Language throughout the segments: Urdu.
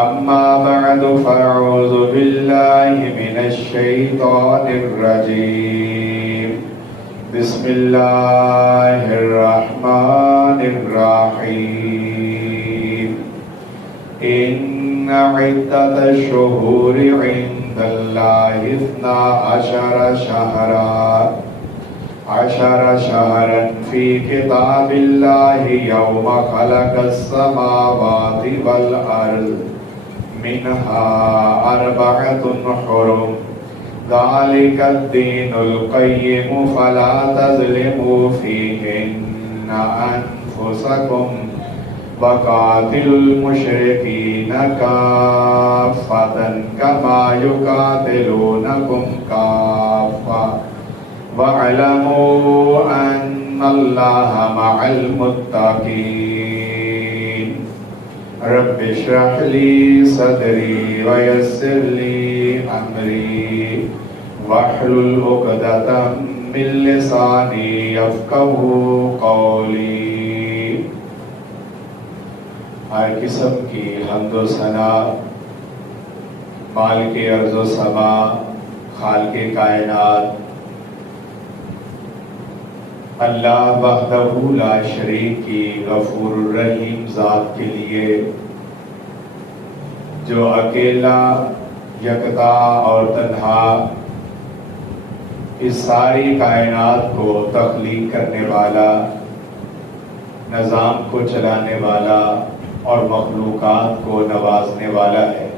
أما بعد فأعوذ بالله من الشيطان الرجيم بسم الله الرحمن الرحيم إن عدة الشهور عند الله 12 شهرا في كتاب الله يوم خلق السماوات والأرض منها 4 حرم ذلك الدين القيم فلا تظلموا فيهن أنفسكم وقاتلوا المشركين كافة كما يقاتلونكم كافة واعلموا أن الله مع المتقين رب اشرح لي صدري ويسر لي أمري واحلل عقدة من لساني يفقهوا قولي۔ ہر قسم کی حمد و ثنا مالک ارض و سما، خالق کائنات اللہ وحدہ لا شریک کی غفور الرحیم ذات کے لیے، جو اکیلا یکتا اور تنہا اس ساری کائنات کو تخلیق کرنے والا، نظام کو چلانے والا اور مخلوقات کو نوازنے والا ہے۔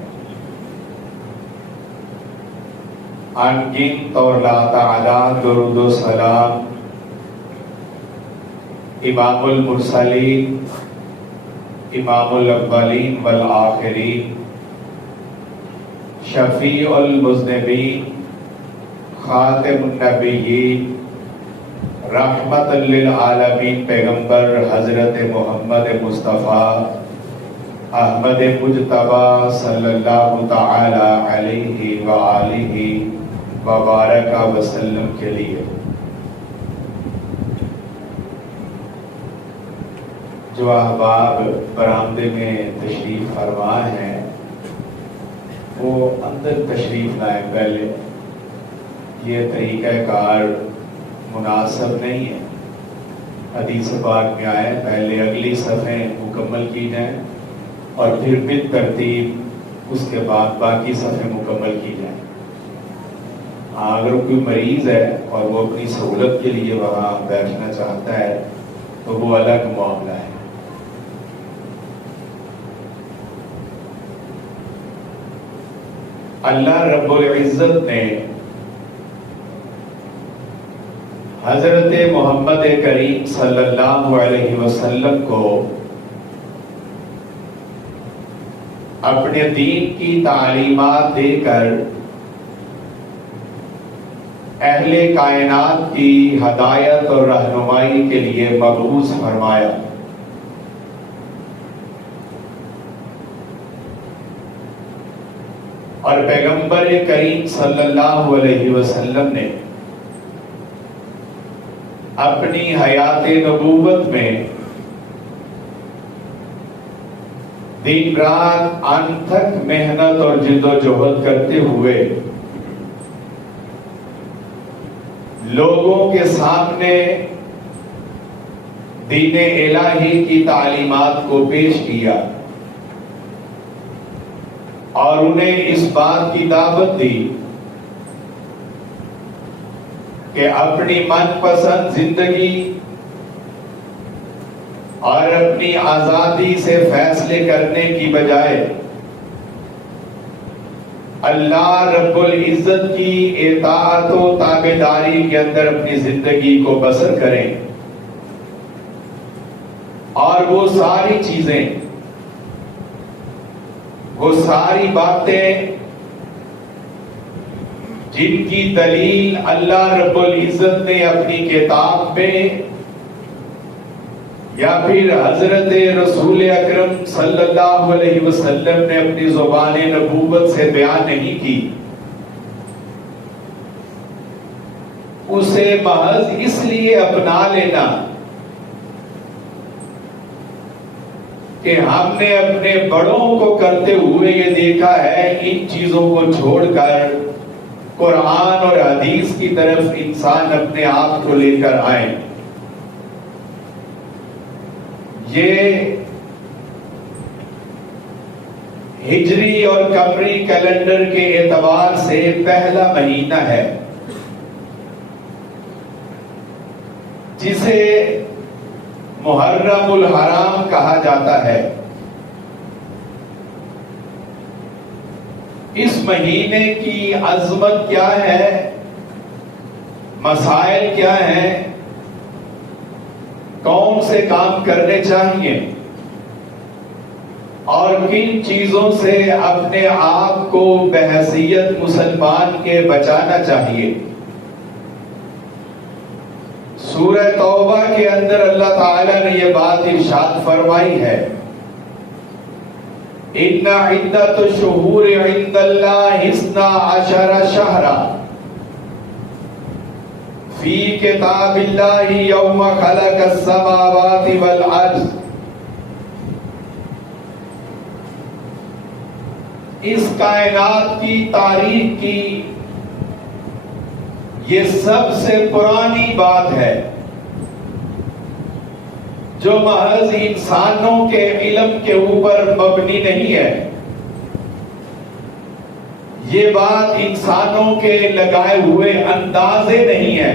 ان گنت اور لا تعالی درود و سلام امام المرسلین، امام الاولین والآخرین، شفیع المذنبین، خاتم النبیین، رحمت للعالمین پیغمبر حضرت محمد مصطفیٰ احمد مجتبی صلی اللہ تعالی علیہ وآلہ وبارک وسلم کے لیے جو احباب برآمدے میں تشریف فرما ہیں وہ اندر تشریف لائیں۔ پہلے یہ طریقہ کار مناسب نہیں ہے، حدیث پاک میں آئے پہلے اگلی صفحیں مکمل کی جائیں اور پھر بالترتیب اس کے بعد باقی صفحیں مکمل کی جائیں۔ اگر کوئی مریض ہے اور وہ اپنی سہولت کے لیے وہاں بیٹھنا چاہتا ہے تو وہ الگ معاملہ ہے۔ اللہ رب العزت نے حضرت محمد کریم صلی اللہ علیہ وسلم کو اپنے دین کی تعلیمات دے کر اہل کائنات کی ہدایت اور رہنمائی کے لیے مبعوث فرمایا۔ اور پیغمبر کریم صلی اللہ علیہ وسلم نے اپنی حیات نبوت میں دن رات انتھک محنت اور جد و جہد کرتے ہوئے لوگوں کے سامنے دین الہی کی تعلیمات کو پیش کیا اور انہیں اس بات کی دعوت دی کہ اپنی من پسند زندگی اور اپنی آزادی سے فیصلے کرنے کی بجائے اللہ رب العزت کی اطاعت و تابعداری کے اندر اپنی زندگی کو بسر کریں، اور وہ ساری چیزیں، وہ ساری باتیں جن کی دلیل اللہ رب العزت نے اپنی کتاب میں یا پھر حضرت رسول اکرم صلی اللہ علیہ وسلم نے اپنی زبان نبوت سے بیان نہیں کی، اسے محض اس لیے اپنا لینا کہ ہم نے اپنے بڑوں کو کرتے ہوئے چیزوں کو چھوڑ کر قرآن اور حدیث کی طرف انسان اپنے آپ کو لے کر آئے. یہ ہجری اور قمری کیلنڈر کے اعتبار سے پہلا مہینہ ہے جسے محرم الحرام کہا جاتا ہے. اس مہینے کی عظمت کیا ہے، مسائل کیا ہیں، کون سے کام کرنے چاہیے اور کن چیزوں سے اپنے آپ کو بحیثیت مسلمان کے بچانا چاہیے. سورہ توبہ کے اندر اللہ تعالیٰ نے یہ بات ارشاد فرمائی ہے، ان عدۃ الشہور عند اللہ 12 شہرا فی کتاب اللہ یوم خلق السماوات والارض. اس کائنات کی تاریخ کی یہ سب سے پرانی بات ہے جو محض انسانوں کے علم کے اوپر مبنی نہیں ہے. یہ بات انسانوں کے لگائے ہوئے اندازے نہیں ہے.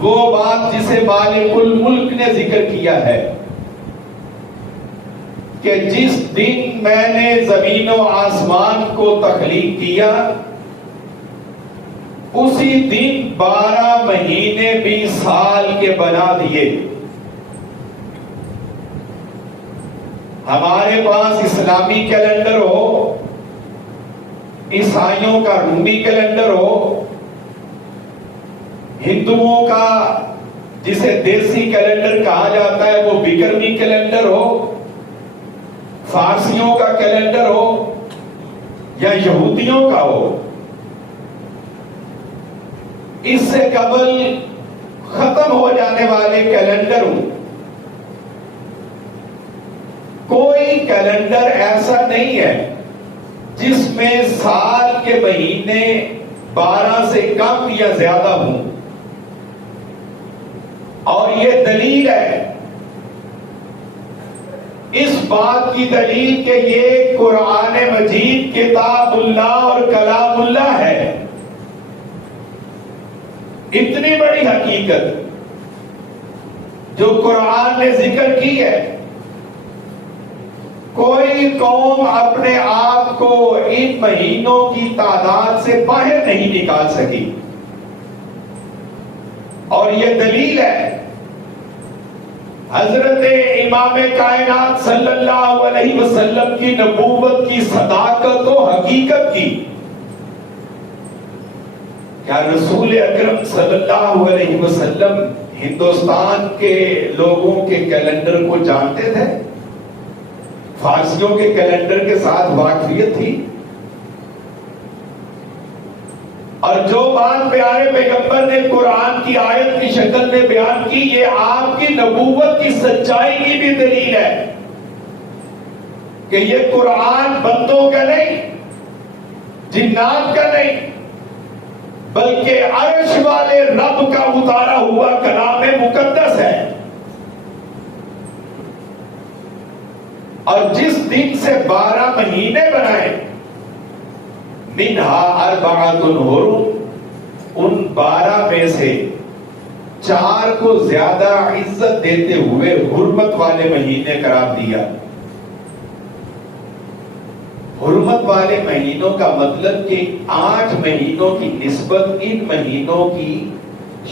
وہ بات جسے مالک الملک نے ذکر کیا ہے کہ جس دن میں نے زمین و آسمان کو تخلیق کیا اسی دن 12 مہینے بھی سال کے بنا دیے. ہمارے پاس اسلامی کیلنڈر ہو، عیسائیوں کا رومی کیلنڈر ہو، ہندوؤں کا جسے دیسی کیلنڈر کہا جاتا ہے وہ بکرمی کیلنڈر ہو، فارسیوں کا کیلنڈر ہو یا یہودیوں کا ہو، اس سے قبل ختم ہو جانے والے کیلنڈر ہوں، کوئی کیلنڈر ایسا نہیں ہے جس میں سال کے مہینے 12 سے کم یا زیادہ ہوں. اور یہ دلیل ہے، اس بات کی دلیل کہ یہ قرآن مجید کتاب اللہ اور کلام اللہ ہے. اتنی بڑی حقیقت جو قرآن نے ذکر کی ہے، کوئی قوم اپنے آپ کو ان مہینوں کی تعداد سے باہر نہیں نکال سکی. اور یہ دلیل ہے حضرت امام کائنات صلی اللہ علیہ وسلم کی نبوت کی صداقت و حقیقت کی. کیا رسول اکرم صلی اللہ علیہ وسلم ہندوستان کے لوگوں کے کیلنڈر کو جانتے تھے؟ فارسیوں کے کیلنڈر کے ساتھ واقفیت تھی؟ اور جو بات پیارے پیغمبر نے قرآن کی آیت کی شکل میں بیان کی، یہ آپ کی نبوت کی سچائی کی بھی دلیل ہے کہ یہ قرآن بندوں کا نہیں، جنات کا نہیں، بلکہ عرش والے رب کا اتارا ہوا کلام مقدس ہے. اور جس دن سے 12 مہینے بنائے، منہا اربعۃ حرم، ان 12 میں سے 4 کو زیادہ عزت دیتے ہوئے حرمت والے مہینے قرار دیا. حرمت والے مہینوں کا مطلب کہ 8 مہینوں کی نسبت ان مہینوں کی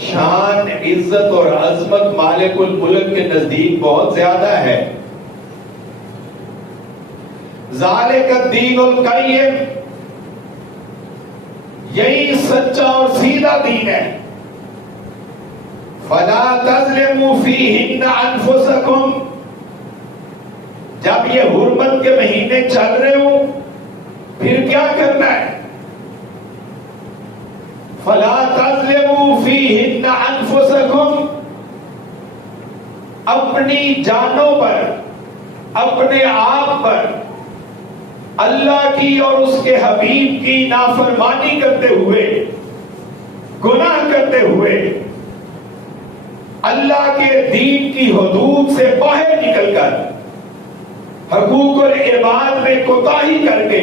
شان، عزت اور عظمت مالک الملک کے نزدیک بہت زیادہ ہے. ذالک الدین القیم، یہی سچا اور سیدھا دین ہے. فلا تظلموا فیہن انفسکم، جب یہ حرمت کے مہینے چل رہے ہوں پھر کیا کرنا ہے؟ فلا تظلموا فیہن انفسکم، اپنی جانوں پر، اپنے آپ پر اللہ کی اور اس کے حبیب کی نافرمانی کرتے ہوئے، گناہ کرتے ہوئے، اللہ کے دین کی حدود سے باہر نکل کر، حقوق العباد میں کوتاہی کر کے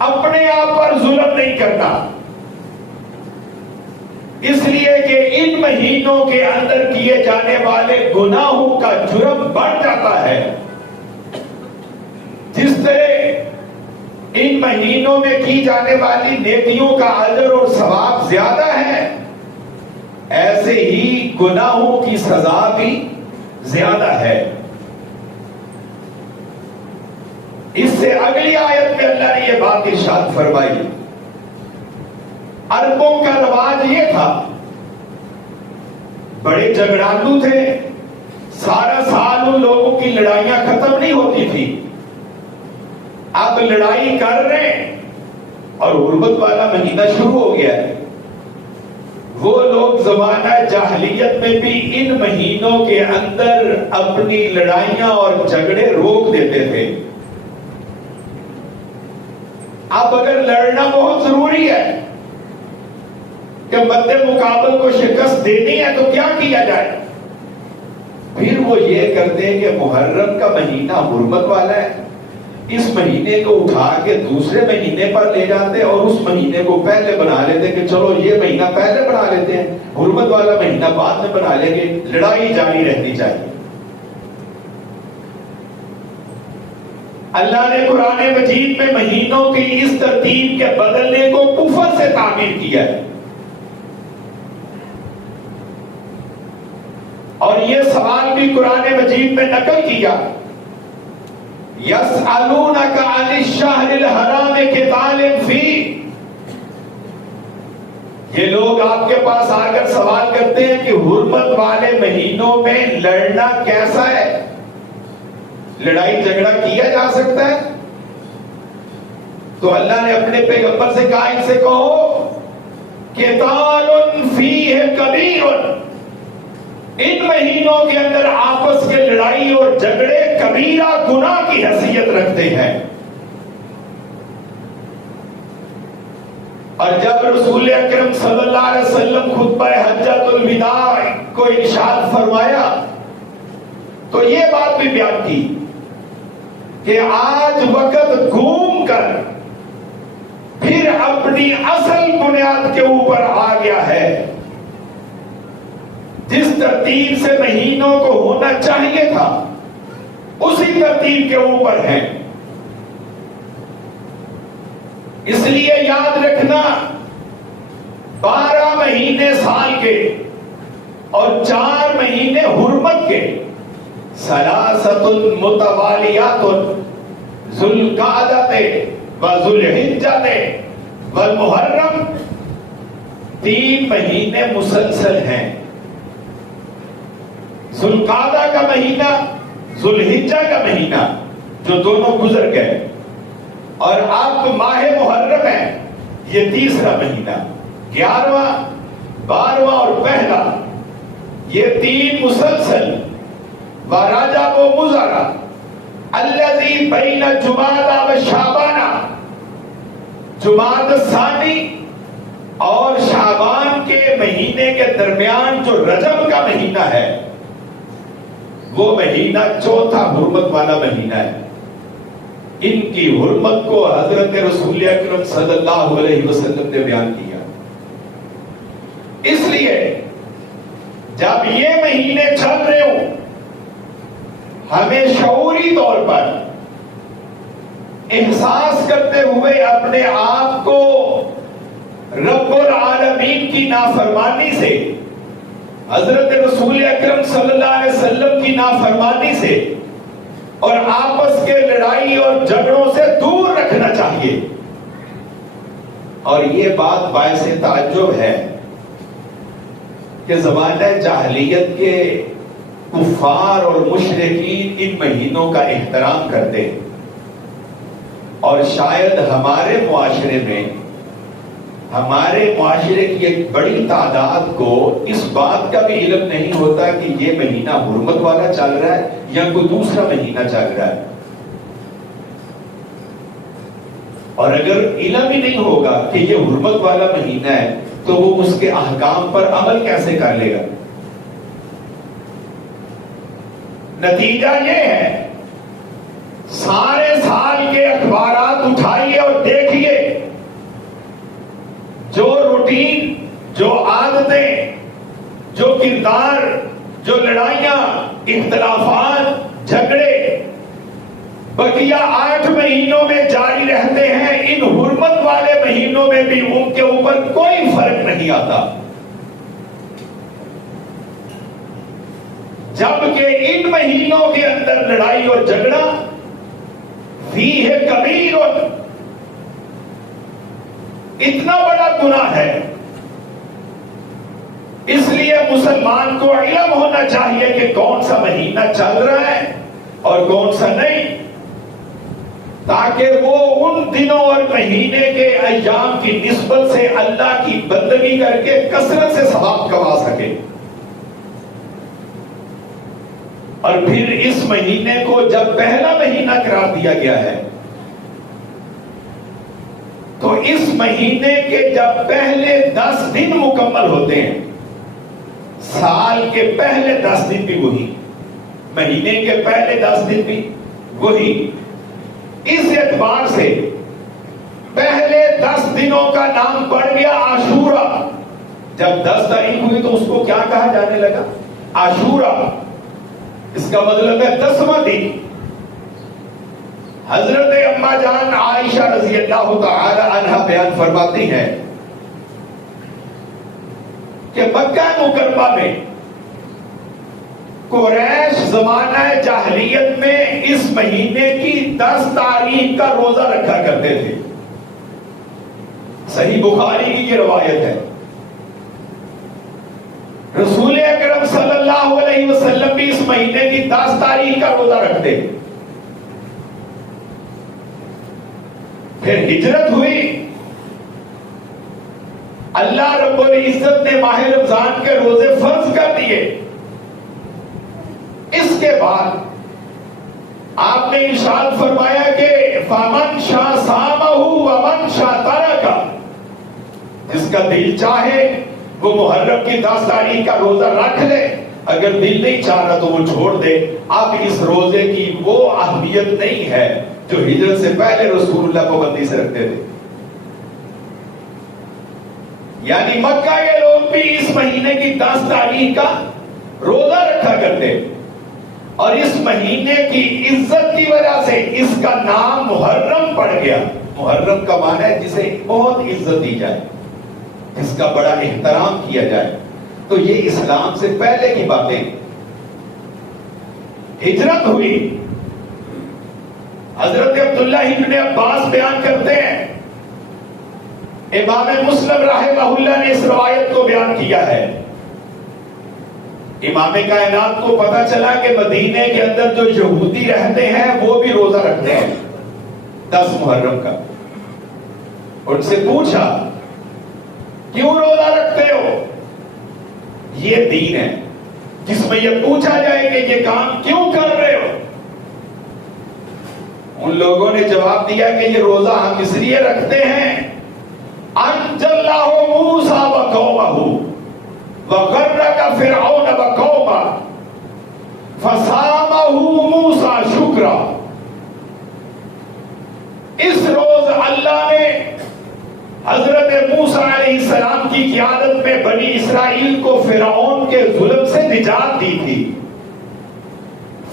اپنے آپ پر ظلم نہیں کرتا، اس لیے کہ ان مہینوں کے اندر کیے جانے والے گناہوں کا جرم بڑھ جاتا ہے۔ جس طرح ان مہینوں میں کی جانے والی نیکیوں کا اجر اور ثواب زیادہ ہے، ایسے ہی گناہوں کی سزا بھی زیادہ ہے۔ اس سے اگلی آیت میں اللہ نے یہ بات ارشاد فرمائی۔ عربوں کا رواج یہ تھا، بڑے جھگڑالو تھے، سارا سال ان لوگوں کی لڑائیاں ختم نہیں ہوتی تھی۔ اب لڑائی کر رہے ہیں اور حرمت والا مہینہ شروع ہو گیا ہے۔ وہ لوگ زمانہ جاہلیت میں بھی ان مہینوں کے اندر اپنی لڑائیاں اور جھگڑے روک دیتے تھے۔ اب اگر لڑنا بہت ضروری ہے کہ مد مقابل کو شکست دینی ہے تو کیا کیا جائے؟ پھر وہ یہ کرتے ہیں کہ محرم کا مہینہ حرمت والا ہے، اس مہینے کو اٹھا کے دوسرے مہینے پر لے جاتے اور اس مہینے کو پہلے بنا لیتے کہ چلو یہ مہینہ پہلے بنا لیتے ہیں، حرمت والا مہینہ بعد میں بنا لیں گے، لڑائی جاری رہنی چاہیے۔ اللہ نے قرآن مجید میں مہینوں کی اس ترتیب کے بدلنے کو کفر سے تعبیر کیا ہے، اور یہ سوال بھی قرآن مجید میں نقل کیا۔ یسألونک عن الشہر الحرام قتال فیہ، یہ لوگ آپ کے پاس آ کر سوال کرتے ہیں کہ حرمت والے مہینوں میں لڑنا کیسا ہے، لڑائی جھگڑا کیا جا سکتا ہے؟ تو اللہ نے اپنے پیغمبر سے کہا ان سے کہو قتال فیہ کبیر، ان مہینوں کے اندر آپس کے لڑائی اور جھگڑے کبیرہ گناہ کی حیثیت رکھتے ہیں۔ اور جب رسول اکرم صلی اللہ علیہ وسلم خطبہ حجۃ الوداع کو ارشاد فرمایا تو یہ بات بھی بیان کی کہ آج وقت گھوم کر پھر اپنی اصل بنیاد کے اوپر آ گیا ہے، جس ترتیب سے مہینوں کو ہونا چاہیے تھا اسی ترتیب کے اوپر ہے۔ اس لیے یاد رکھنا 12 مہینے سال کے اور 4 مہینے حرمت کے، ثلاثۃ متوالیات ذو القعدۃ و ذو الحجۃ والمحرم، 3 مہینے مسلسل ہیں۔ ذو القعدہ کا مہینہ، ذو الحجہ کا مہینہ جو دونوں گزر گئے، اور اب ماہ محرم ہے، یہ تیسرا مہینہ، 11واں 12واں اور پہلا، یہ 3 مسلسل، ورجب و مضر الذی بین جمادی و شعبان، جمادی ثانی اور شعبان کے مہینے کے درمیان جو رجب کا مہینہ ہے وہ مہینہ چوتھا حرمت والا مہینہ ہے۔ ان کی حرمت کو حضرت رسول اکرم صلی اللہ علیہ وسلم نے بیان کیا۔ اس لیے جب یہ مہینے چل رہے ہوں، ہمیں شعوری طور پر احساس کرتے ہوئے اپنے آپ کو رب العالمین کی نافرمانی سے، حضرت رسول اکرم صلی اللہ علیہ وسلم کی نافرمانی سے اور آپس کے لڑائی اور جھگڑوں سے دور رکھنا چاہیے۔ اور یہ بات باعث تعجب ہے کہ زمانہ جاہلیت کے کفار اور مشرکین ان مہینوں کا احترام کرتے ہیں، اور شاید ہمارے معاشرے کی ایک بڑی تعداد کو اس بات کا بھی علم نہیں ہوتا کہ یہ مہینہ حرمت والا چل رہا ہے یا کوئی دوسرا مہینہ چل رہا ہے۔ اور اگر علم ہی نہیں ہوگا کہ یہ حرمت والا مہینہ ہے تو وہ اس کے احکام پر عمل کیسے کر لے گا؟ نتیجہ یہ ہے، سارے سال کے اخبارات اٹھائیے اور دیکھیے، جو روٹین، جو عادتیں، جو کردار، جو لڑائیاں، اختلافات، جھگڑے بقیہ 8 مہینوں میں جاری رہتے ہیں، ان حرمت والے مہینوں میں بھی ان کے اوپر کوئی فرق نہیں آتا، جبکہ ان مہینوں کے اندر لڑائی اور جھگڑا فیہ کبیر، اتنا بڑا گناہ ہے۔ اس لیے مسلمان کو علم ہونا چاہیے کہ کون سا مہینہ چل رہا ہے اور کون سا نہیں، تاکہ وہ ان دنوں اور مہینے کے ایام کی نسبت سے اللہ کی بندگی کر کے کثرت سے ثواب کما سکے۔ اور پھر اس مہینے کو جب پہلا مہینہ قرار دیا گیا ہے تو اس مہینے کے جب پہلے 10 دن مکمل ہوتے ہیں، سال کے پہلے 10 دن بھی وہی، مہینے کے پہلے 10 دن بھی وہی، اس اعتبار سے پہلے 10 دنوں کا نام پڑ گیا عاشورہ۔ جب 10 تاریخ ہوئی تو اس کو کیا کہا جانے لگا؟ عاشورہ۔ اس کا مطلب ہے 10واں دن۔ حضرت اما جان عائشہ رضی اللہ تعالی عنہا بیان فرماتی ہیں کہ مکہ مکرمہ میں قریش زمانہ جاہلیت میں اس مہینے کی 10 تاریخ کا روزہ رکھا کرتے تھے۔ صحیح بخاری کی یہ روایت ہے۔ رسول اکرم صلی اللہ علیہ وسلم بھی اس مہینے کی 10 تاریخ کا روزہ رکھتے۔ پھر ہجرت ہوئی، اللہ رب العزت نے ماہ رمضان کے روزے فرض کر دیے۔ اس کے بعد آپ نے ارشاد فرمایا کہ فَمَنْ شَاءَ صَامَهُ وَمَنْ شَاءَ تَرَكَ، جس کا دل چاہے وہ محرم کی 10 تاریخ کا روزہ رکھ لے، اگر دل نہیں چاہ رہا تو وہ چھوڑ دے۔ اب اس روزے کی وہ اہمیت نہیں ہے جو ہجرت سے پہلے رسول اللہ پابندی سے رکھتے تھے۔ یعنی مکہ کے لوگ بھی اس مہینے کی 10 تاریخ کا روزہ رکھا کرتے، اور اس مہینے کی عزت کی وجہ سے اس کا نام محرم پڑ گیا۔ محرم کا معنی ہے جسے بہت عزت دی جائے، جس کا بڑا احترام کیا جائے۔ تو یہ اسلام سے پہلے کی باتیں۔ ہجرت ہوئی، حضرت عبداللہ ابن عباس بیان کرتے ہیں، امام مسلم رحمہ اللہ نے اس روایت کو بیان کیا ہے، امام کائنات کو پتا چلا کہ مدینے کے اندر جو یہودی رہتے ہیں وہ بھی روزہ رکھتے ہیں 10 محرم کا۔ ان سے پوچھا کیوں روزہ رکھتے ہو؟ یہ دین ہے جس میں یہ پوچھا جائے کہ یہ کام کیوں کر رہے ہو؟ ان لوگوں نے جواب دیا کہ یہ روزہ ہم اس لیے رکھتے ہیں انجى الله موسى وقومه وغرق فرعون وقومه فصامه موسى شكرا۔ اس روز اللہ نے حضرت موسیٰ علیہ السلام کی قیادت میں بنی اسرائیل کو فرعون کے ظلم سے نجات دی تھی۔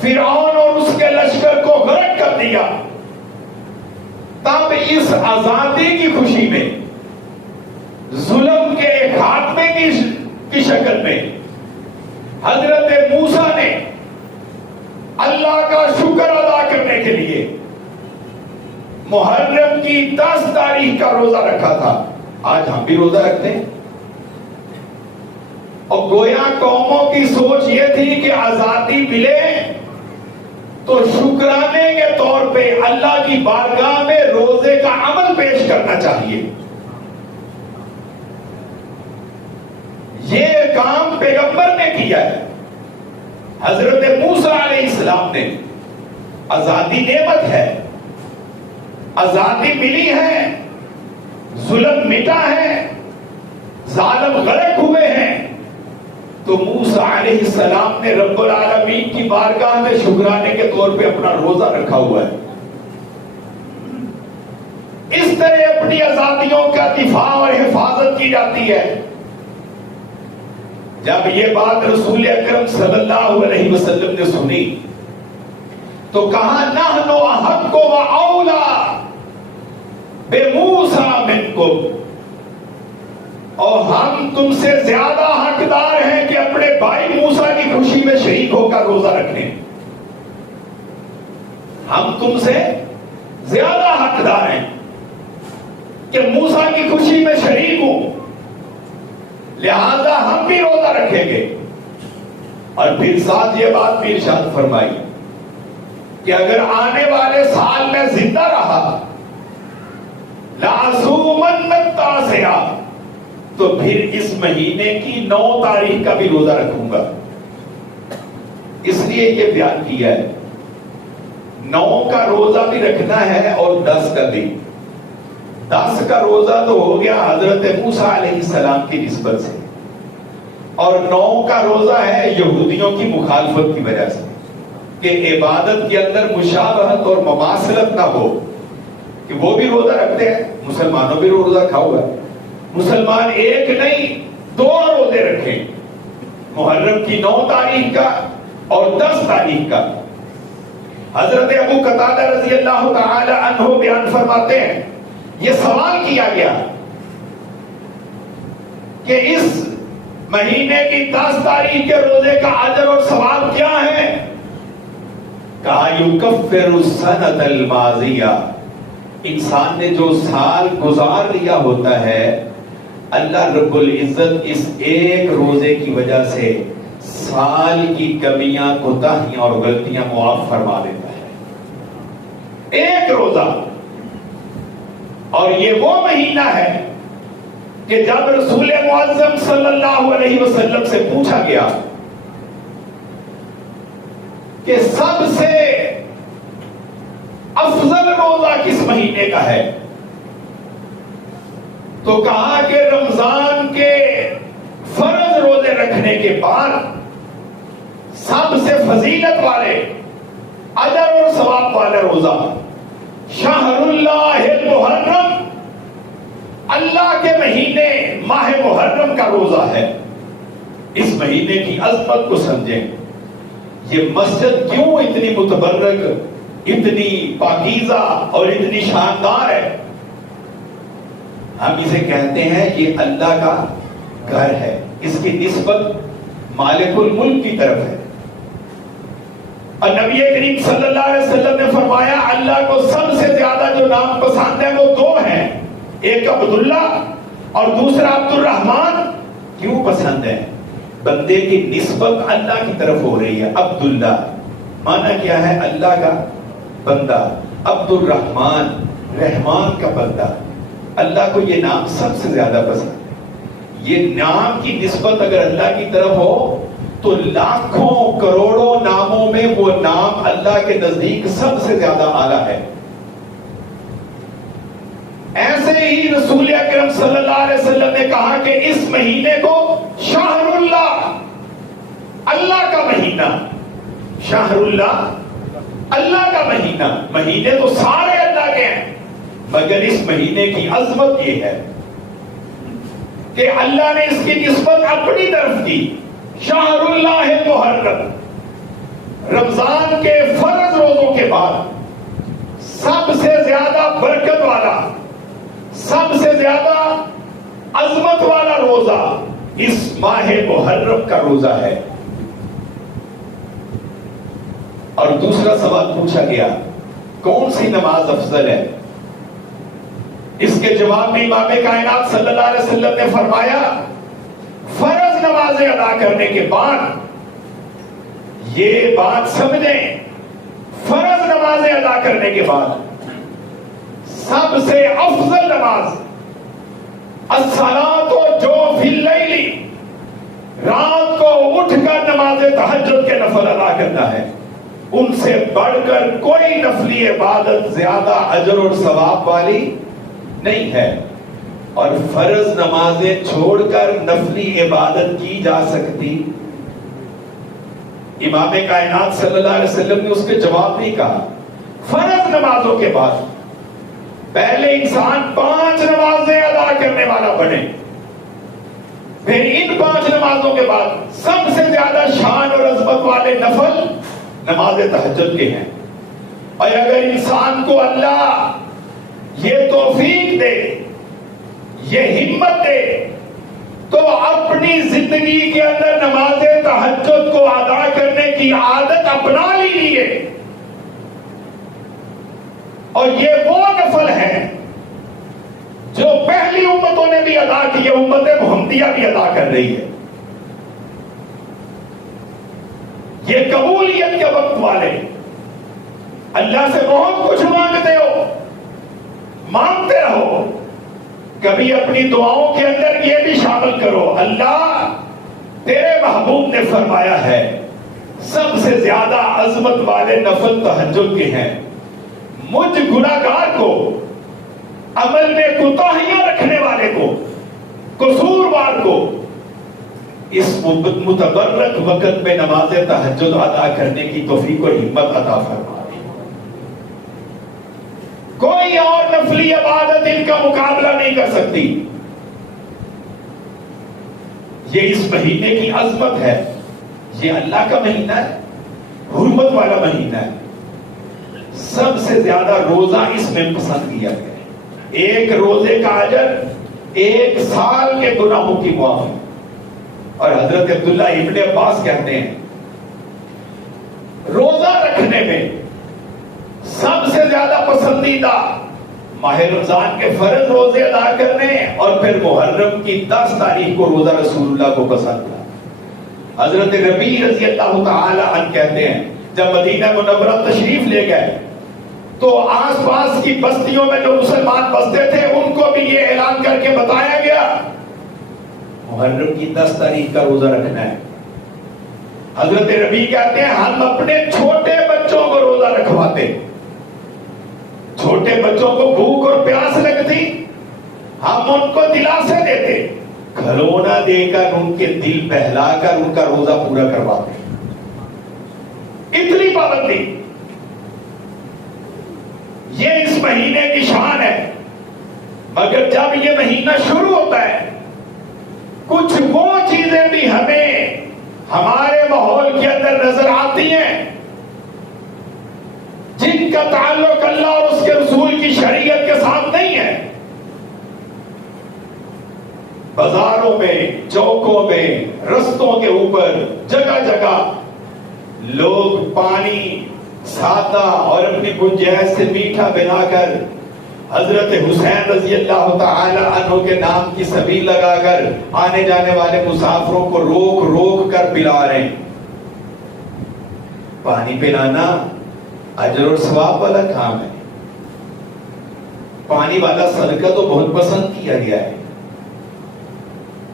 فرعون اور اس کے لشکر کو غرق کر دیا، تب اس آزادی کی خوشی میں، ظلم کے خاتمے کی شکل میں حضرت موسیٰ نے اللہ کا شکر ادا کرنے کے لیے محرم کی 10 تاریخ کا روزہ رکھا تھا۔ آج ہم بھی روزہ رکھتے ہیں، اور گویا قوموں کی سوچ یہ تھی کہ آزادی ملے تو شکرانے کے طور پہ اللہ کی بارگاہ میں روزے کا عمل پیش کرنا چاہیے۔ یہ کام پیغمبر نے کیا ہے، حضرت موسیٰ علیہ السلام نے۔ آزادی نعمت ہے، آزادی ملی ہے، ظلم مٹا ہے، ظالم غرق ہوئے ہیں، تو موسیٰ علیہ السلام نے رب العالمین کی بارگاہ میں شکرانے کے طور پہ اپنا روزہ رکھا ہوا ہے۔ اس طرح اپنی آزادیوں کا دفاع اور حفاظت کی جاتی ہے۔ جب یہ بات رسول اکرم صلی اللہ علیہ وسلم نے سنی تو کہا نحن احق و اولی بموسیٰ منکم، اور ہم تم سے زیادہ حقدار ہیں کہ اپنے بھائی موسیٰ کی خوشی میں شریک ہو کر روزہ رکھیں۔ ہم تم سے زیادہ حقدار ہیں کہ موسیٰ کی خوشی میں شریک ہوں، لہذا ہم بھی روزہ رکھیں گے۔ اور پھر ساتھ یہ بات بھی ارشاد فرمائی کہ اگر آنے والے سال میں زندہ رہا لَأَصُومَنَّ التَّاسِعَ، تو پھر اس مہینے کی 9 تاریخ کا بھی روزہ رکھوں گا۔ اس لیے یہ بیان کیا ہے 9 کا روزہ بھی رکھنا ہے اور 10 کا بھی۔ 10 کا روزہ تو ہو گیا حضرت موسیٰ علیہ السلام کی نسبت سے، اور 9 کا روزہ ہے یہودیوں کی مخالفت کی وجہ سے کہ عبادت کے اندر مشابہت اور مماثلت نہ ہو، کہ وہ بھی روزہ رکھتے ہیں، مسلمانوں بھی روزہ رکھا ہوا ہے، مسلمان ایک نہیں 2 روزے رکھیں، محرم کی 9 تاریخ کا اور 10 تاریخ کا۔ حضرت ابو قتادہ رضی اللہ تعالی عنہ بیان فرماتے ہیں یہ سوال کیا گیا کہ اس مہینے کی 10 تاریخ کے روزے کا اجر اور ثواب کیا ہے؟ کہا یکفر السنۃ الماضیہ، انسان نے جو سال گزار لیا ہوتا ہے اللہ رب العزت اس ایک روزے کی وجہ سے سال کی کمیاں کوتاہیاں اور غلطیاں معاف فرما دیتا ہے۔ ایک روزہ، اور یہ وہ مہینہ ہے کہ جب رسول معظم صلی اللہ علیہ وسلم سے پوچھا گیا کہ سب سے افضل روزہ کس مہینے کا ہے، تو کہا کہ رمضان کے فرض روزے رکھنے کے بعد سب سے فضیلت والے اجر اور ثواب والا روزہ شہر اللہ المحرم، اللہ کے مہینے ماہ محرم کا روزہ ہے۔ اس مہینے کی عظمت کو سمجھیں، یہ مسجد کیوں اتنی متبرک، اتنی پاکیزہ اور اتنی شاندار ہے؟ ہم اسے کہتے ہیں یہ اللہ کا گھر ہے، اس کی نسبت مالک الملک کی طرف ہے۔ اور نبی کریم صلی اللہ علیہ وسلم نے فرمایا اللہ کو سب سے زیادہ جو نام پسند ہے وہ 2 ہیں، ایک عبداللہ اور دوسرا عبد الرحمن۔ کیوں پسند ہے؟ بندے کی نسبت اللہ کی طرف ہو رہی ہے۔ عبداللہ معنی کیا ہے؟ اللہ کا بندہ۔ عبد الرحمن رحمان کا بندہ۔ اللہ کو یہ نام سب سے زیادہ پسند ہے۔ یہ نام کی نسبت اگر اللہ کی طرف ہو تو لاکھوں کروڑوں ناموں میں وہ نام اللہ کے نزدیک سب سے زیادہ اعلیٰ ہے۔ ایسے ہی رسول اکرم صلی اللہ علیہ وسلم نے کہا کہ اس مہینے کو شہر اللہ، اللہ کا مہینہ، شہر اللہ اللہ کا مہینہ۔ مہینے تو سارے اللہ کے ہیں، مگر اس مہینے کی عظمت یہ ہے کہ اللہ نے اس کی نسبت اپنی طرف کی۔ شہر اللہ محرم، رمضان کے فرض روزوں کے بعد سب سے زیادہ برکت والا، سب سے زیادہ عظمت والا روزہ اس ماہ محرم کا روزہ ہے۔ اور دوسرا سوال پوچھا گیا کون سی نماز افضل ہے؟ اس کے جواب میں امام کائنات صلی اللہ علیہ وسلم نے فرمایا فرض نمازیں ادا کرنے کے بعد، یہ بات سمجھیں، فرض نمازیں ادا کرنے کے بعد سب سے افضل نماز الصلاۃ جو فی اللیل، رات کو اٹھ کر نماز تہجد کے نفل ادا کرنا ہے۔ ان سے بڑھ کر کوئی نفلی عبادت زیادہ اجر اور ثواب والی نہیں ہے، اور فرض نمازیں چھوڑ کر نفلی عبادت کی جا سکتی؟ امام کائنات صلی اللہ علیہ وسلم نے اس کے جواب نہیں کہا۔ فرض نمازوں کے بعد پہلے انسان 5 نمازیں ادا کرنے والا بنے، پھر ان 5 نمازوں کے بعد سب سے زیادہ شان اور عظمت والے نفل نماز تہجد کے ہیں۔ اور اگر انسان کو اللہ یہ توفیق دے، یہ ہمت دے، تو اپنی زندگی کے اندر نماز تہجد کو ادا کرنے کی عادت اپنا لیجیے۔ اور یہ وہ نفل ہے جو پہلی امتوں نے بھی ادا کی ہے، امت محمدیہ بھی ادا کر رہی ہے۔ یہ قبولیت کے وقت والے اللہ سے بہت کچھ مانگتے ہو، مانگتے رہو، کبھی اپنی دعاؤں کے اندر یہ بھی شامل کرو، اللہ تیرے محبوب نے فرمایا ہے سب سے زیادہ عظمت والے نفل تہجد کے ہیں، مجھ گناہگار کو، عمل میں کوتاہیاں رکھنے والے کو، قصوروار کو اس متبرک وقت میں نماز تہجد ادا کرنے کی توفیق اور ہمت عطا فرما دے۔ کوئی اور نفلی عبادت ان کا مقابلہ نہیں کر سکتی۔ یہ اس مہینے کی عظمت ہے، یہ اللہ کا مہینہ ہے، حرمت والا مہینہ ہے۔ سب سے زیادہ روزہ اس میں پسند کیا گیا ہے، ایک روزے کا اجر 1 سال کے گناہوں کی معافی۔ اور حضرت عبداللہ ابن عباس کہتے ہیں روزہ رکھنے میں سب سے زیادہ پسندیدہ ماہ رمضان کے فرض روزے ادا کرنے اور پھر محرم کی 10 تاریخ کو روزہ رسول اللہ کو پسند تھا۔ حضرت ربیع رضی اللہ تعالی عنہ کہتے ہیں جب مدینہ منورہ تشریف لے گئے تو آس پاس کی بستیوں میں جو مسلمان بستے تھے ان کو بھی یہ اعلان کر کے بتایا گیا محرم کی 10 تاریخ کا روزہ رکھنا ہے۔ حضرت ربیع کہتے ہیں ہم اپنے چھوٹے بچوں کو روزہ رکھواتے، چھوٹے بچوں کو بھوک اور پیاس لگتی، ہم ان کو دلاسے دیتے، کھلونا دے کر ان کے دل بہلا کر ان کا روزہ پورا کرواتے۔ اتنی پابندی، یہ اس مہینے کی شان ہے۔ مگر جب یہ مہینہ شروع ہوتا ہے کچھ وہ چیزیں بھی ہمیں ہمارے ماحول کے اندر نظر آتی ہیں جن کا تعلق اللہ اور اس کے رسول کی شریعت کے ساتھ نہیں ہے۔ بازاروں میں، چوکوں میں، رستوں کے اوپر جگہ جگہ لوگ پانی سادہ اور اپنی گنجائش سے میٹھا بنا کر حضرت حسین رضی اللہ تعالی عنہ کے نام کی سبیل لگا کر آنے جانے والے مسافروں کو روک روک کر پلا رہے ہیں۔ پانی پلانا اجر اور ثواب والا کام ہے، پانی والا صدقہ تو بہت پسند کیا گیا ہے۔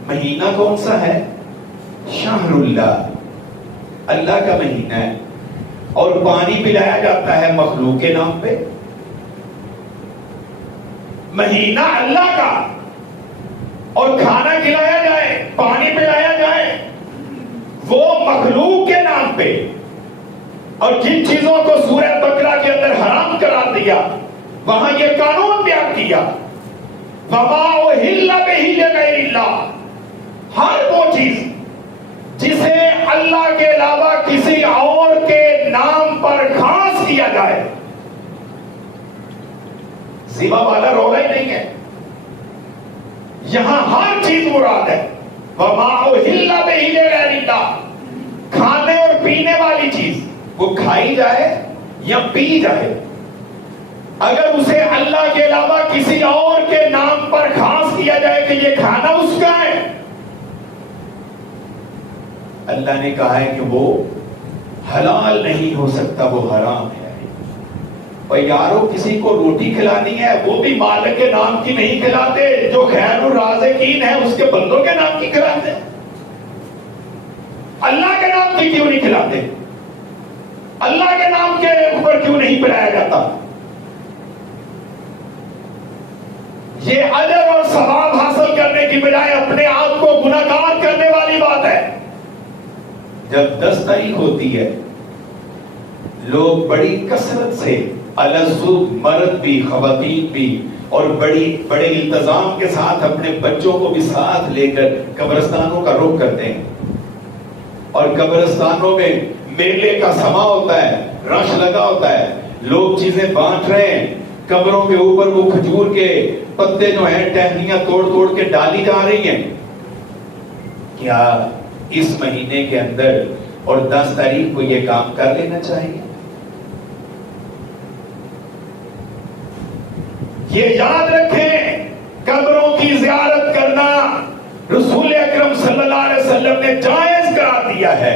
مہینہ کون سا ہے؟ شہر اللہ، اللہ کا مہینہ ہے، اور پانی پلایا جاتا ہے مخلوق کے نام پہ۔ مہینہ اللہ کا اور کھانا کھلایا جائے، پانی پلایا جائے وہ مخلوق کے نام پہ۔ اور جن چیزوں کو سورہ بقرہ کے اندر حرام قرار دیا وہاں یہ قانون بیان کیا وَمَا أُحِلَّ بِهِ لِغَيْرِ اللَّهِ، ہر وہ چیز جسے اللہ کے علاوہ کسی اور کے نام پر خاص کیا جائے، ذبح والا رولا ہی نہیں ہے، یہاں ہر چیز مراد ہے۔ وَمَا أُحِلَّ بِهِ لِغَيْرِ اللَّهِ، کھانے اور پینے والی چیز وہ کھائی جائے یا پی جائے، اگر اسے اللہ کے علاوہ کسی اور کے نام پر خاص کیا جائے کہ یہ کھانا اس کا ہے، اللہ نے کہا ہے کہ وہ حلال نہیں ہو سکتا، وہ حرام ہے۔ اور یارو کسی کو روٹی کھلانی ہے وہ بھی مالک کے نام کی نہیں کھلاتے، جو خیر الرازقین ہے اس کے بندوں کے نام کی کھلاتے، اللہ کے نام کی کیوں نہیں کھلاتے؟ اللہ کے نام کے اوپر کیوں نہیں پڑھایا جاتا؟ یہ اجر اور ثواب حاصل کرنے کی بجائے اپنے آپ کو گناہگار کرنے والی بات ہے۔ جب 10 تاریخ ہوتی ہے لوگ بڑی کثرت سے الزد، مرد بھی خواتین بھی، اور بڑے التزام کے ساتھ اپنے بچوں کو بھی ساتھ لے کر قبرستانوں کا رخ کرتے ہیں، اور قبرستانوں میں میلے کا سما ہوتا ہے، رش لگا ہوتا ہے، لوگ چیزیں بانٹ رہے ہیں، قبروں کے اوپر وہ کھجور کے پتے جو ہیں ٹہنیاں توڑ توڑ کے ڈالی جا رہی ہیں۔ کیا اس مہینے کے اندر اور 10 تاریخ کو یہ کام کر لینا چاہیے؟ یہ یاد رکھیں، قبروں کی زیارت کرنا رسول اکرم صلی اللہ علیہ وسلم نے جائز قرار دیا ہے۔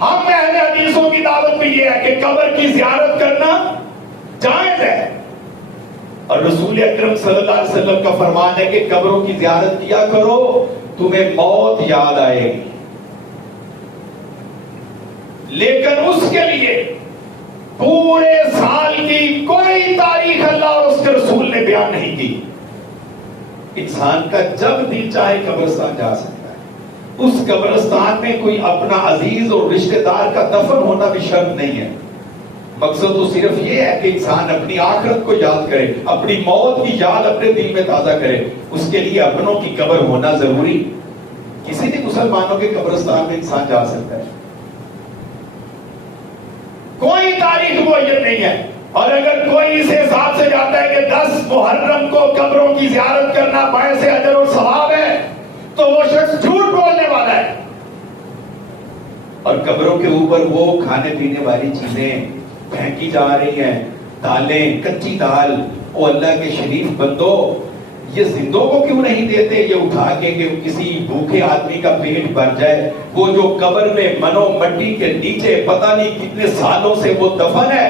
ہم اہل حدیثوں کی دعوت بھی یہ ہے کہ قبر کی زیارت کرنا جائز ہے، اور رسول اکرم صلی اللہ علیہ وسلم کا فرمان ہے کہ قبروں کی زیارت کیا کرو، تمہیں موت یاد آئے گی، لیکن اس کے لیے پورے سال کی کوئی تاریخ اللہ اور اس کے رسول نے بیان نہیں کی۔ انسان کا جب دل چاہے قبرستان جا سکتا ہے، اس قبرستان میں کوئی اپنا عزیز اور رشتہ دار کا دفن ہونا بھی شرط نہیں ہے۔ مقصد تو صرف یہ ہے کہ انسان اپنی آخرت کو یاد کرے، اپنی موت کی یاد اپنے دل میں تازہ کرے، اس کے لیے اپنوں کی قبر ہونا ضروری۔ کسی بھی مسلمانوں کے قبرستان میں انسان جا سکتا ہے، کوئی تاریخ معین نہیں ہے، اور اگر کوئی اس حساب سے جاتا ہے کہ 10 محرم کو قبروں کی زیارت کرنا باعث اجر اور ثواب ہے تو وہ شخص جھوٹ بولنے والا ہے۔ اور قبروں کے اوپر وہ کھانے پینے والی چیزیں پھینکی جا رہی ہیں، دالیں، کچی دال، او اللہ کے شریف بندو، یہ زندوں کو کیوں نہیں دیتے یہ اٹھا کے کہ کسی بھوکے آدمی کا پیٹ بھر جائے؟ وہ جو قبر میں منو مٹی کے نیچے پتہ نہیں کتنے سالوں سے وہ دفن ہے،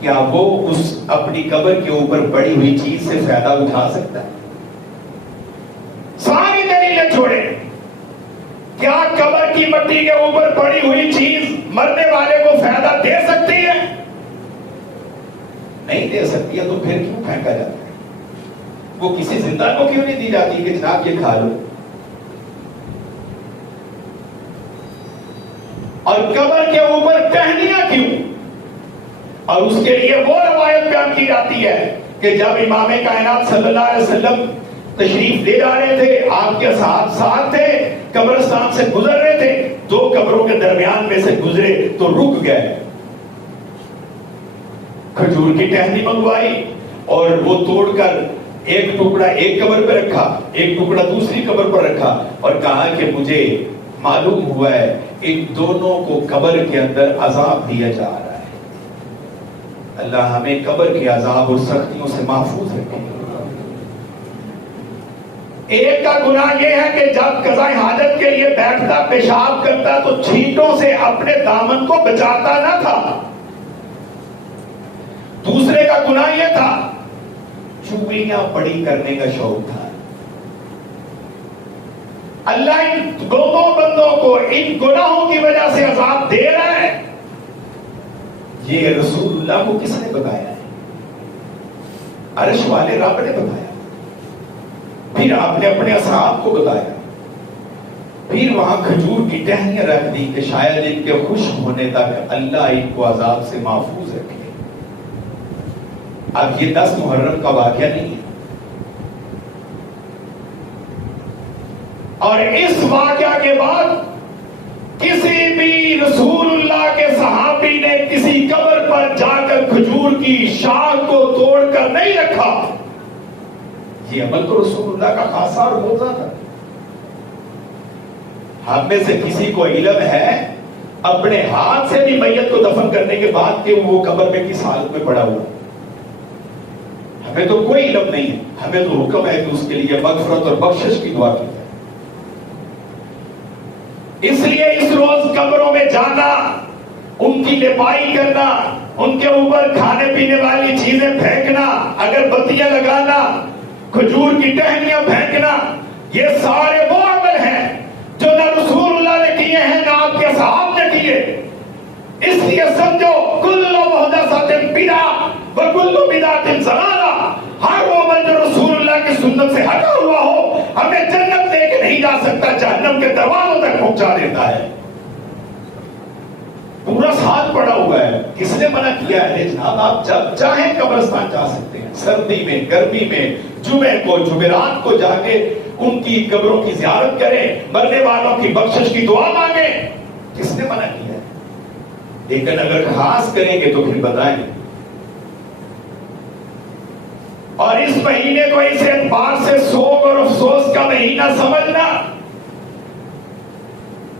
کیا وہ اس اپنی قبر کے اوپر پڑی ہوئی چیز سے فائدہ اٹھا سکتا ہے؟ ساری دلیلیں چھوڑیں، کیا قبر کی مٹی کے اوپر پڑی ہوئی چیز مرنے والے کو فائدہ دے سکتی ہے؟ نہیں دے سکتی ہے، تو پھر کیوں پھینکا جاتا ہے؟ وہ کسی زندہ کو کیوں نہیں دی جاتی کہ جناب یہ کھا لو؟ اور قبر کے اوپر ٹہنیاں کیوں؟ اور اس کے لیے وہ روایت بیان کی جاتی ہے کہ جب امام کائنات صلی اللہ علیہ وسلم تشریف لے جا رہے تھے، آپ کے ساتھ تھے، قبرستان سے گزر رہے تھے، 2 قبروں کے درمیان میں سے گزرے تو رک گئے، کھجور کی ٹہنی منگوائی اور وہ توڑ کر ایک ٹکڑا ایک قبر پہ رکھا، ایک ٹکڑا دوسری قبر پر رکھا، اور کہا کہ مجھے معلوم ہوا ہے ان دونوں کو قبر کے اندر عذاب دیا جا رہا ہے، اللہ ہمیں قبر کے عذاب اور سختیوں سے محفوظ رکھے۔ ایک کا گناہ یہ ہے کہ جب قضاء حاجت کے لیے بیٹھتا، پیشاب کرتا تو چھینٹوں سے اپنے دامن کو بچاتا نہ تھا۔ دوسرے کا گناہ یہ تھا چگلیاں بڑی کرنے کا شوق تھا۔ اللہ ان دونوں بندوں کو ان گناہوں کی وجہ سے عذاب دے رہا ہے، یہ رسول اللہ کو کس نے بتایا ہے؟ عرش والے رب نے بتایا، پھر آپ نے اپنے اصحاب کو بتایا، پھر وہاں کھجور کی ٹہنیاں رکھ دی کہ شاید ان کے خشک ہونے تک اللہ ان کو عذاب سے محفوظ رکھے۔ اب یہ 10 محرم کا واقعہ نہیں ہے، اور اس واقعہ کے بعد کسی بھی رسول اللہ کے صحابی نے کسی قبر پر جا کر کھجور کی شاخ کو توڑ کر نہیں رکھا۔ یہ عمل تو رسول اللہ کا خاصا اور موزہ تھا۔ ہم میں سے کسی کو علم ہے اپنے ہاتھ سے بھی میت کو دفن کرنے کے بعد کہ وہ قبر میں کس حالت میں پڑا ہوا؟ ہمیں تو کوئی علم نہیں ہے، ہمیں تو حکم ہے کہ اس کے لیے مغفرت اور بخشش کی دعا کی جائے۔ اس لیے اس روز قبروں میں جانا، ان کی لپائی کرنا، ان کے اوپر کھانے پینے والی چیزیں پھینکنا، اگر بتیاں لگانا، کھجور کی ٹہنیاں پھینکنا، یہ سارے وہ عمل ہیں جو نہ رسول اللہ نے کیے ہیں نہ آپ کے صحابہ نے اس لیے سمجھو کل محدثۃ بدعۃ وکل بدعۃ ضلالہ، ہر وہ عمل جو رسول اللہ کی سنت سے ہٹا ہوا ہو ہمیں جنت لے کے نہیں جا سکتا، جہنم کے دروازوں تک پہنچا دیتا ہے۔ پورا سال پڑا ہوا ہے، کس نے منع کیا ہے؟ جناب آپ جب چاہیں قبرستان جا سکتے ہیں، سردی میں، گرمی میں، جمعے کو، جمعرات کو جا کے ان کی قبروں کی زیارت کریں، مرنے والوں کی بخشش کی دعا مانگیں، کس نے منع کیا ہے؟ لیکن اگر خاص کریں گے تو پھر بتائیں۔ اور اس مہینے کو اس اعتبار سے سوگ اور افسوس کا مہینہ سمجھنا،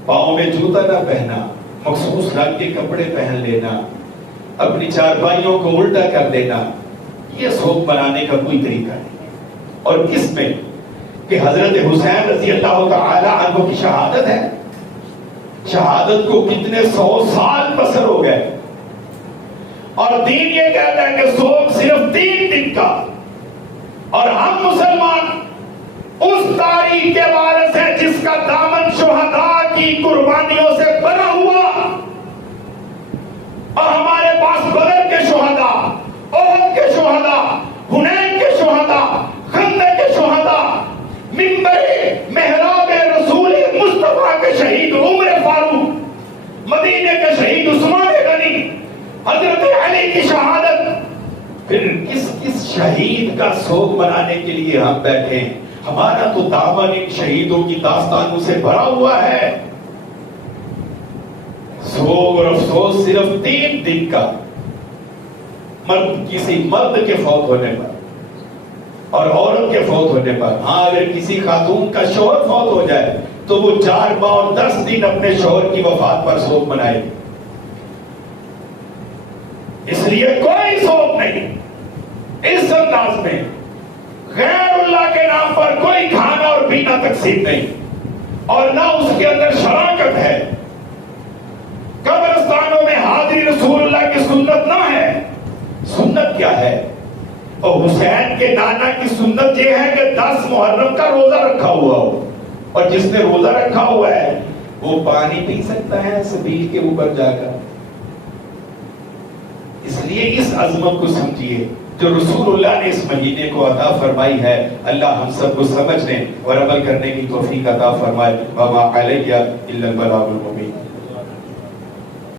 پاؤں میں جوتا نہ پہنا، مخصوص رنگ کے کپڑے پہن لینا، اپنی چارپائیوں کو الٹا کر دینا، یہ سوگ منانے کا کوئی طریقہ نہیں۔ اور کس میں کہ حضرت حسین رضی اللہ تعالی عنہ کی شہادت ہے، شہادت کو کتنے 100 سال بسر ہو گئے، اور دین یہ کہتا ہے کہ سوگ صرف 3 دن کا، اور ہم مسلمان اس تاریخ کے وارث ہیں جس کا دامن شہداء کی قربانیوں سے بنا ہوا، اور ہمارے پاس بدر کے شہداء، احد کے شہداء، حنین کے شہداء، خندق کے شہداء، منبر محراب رسول مصطفیٰ کے شہید عمر فاروق، مدینے کے شہید عثمان غنی، حضرت علی کی شہادت، پھر کس شہید کا سوگ منانے کے لیے ہم بیٹھے؟ ہمارا تو دامن ان شہیدوں کی داستانوں سے بھرا ہوا ہے۔ سوگ اور افسوس صرف 3 دن کا، کسی مرد کے فوت ہونے پر اور عورت کے فوت ہونے پر۔ ہاں اگر کسی خاتون کا شوہر فوت ہو جائے تو وہ 4 ماہ اور 10 دن اپنے شوہر کی وفات پر سوگ منائے گی، اس لیے کوئی سوگ نہیں اس انداز میں، غیر اللہ کے نام پر کوئی کھانا اور پینا تقسیم نہیں، اور نہ اس کے اندر شراکت ہے۔ قبرستانوں میں حاضری رسول اللہ کی سنت نہ ہے۔ سنت کیا ہے؟ اور حسین کے نانا کی سنت یہ ہے کہ 10 محرم کا روزہ رکھا ہوا ہو، اور جس نے روزہ رکھا ہوا ہے وہ پانی پی سکتا ہے سبیل کے اوپر جا کر۔ اس لیے اس عظمت کو سمجھیے جو رسول اللہ نے اس مہینے کو عطا فرمائی ہے۔ اللہ ہم سب کو سمجھنے اور عمل کرنے کی توفیق عطا فرمائے۔ وما علیہ الا البلاغ المبین۔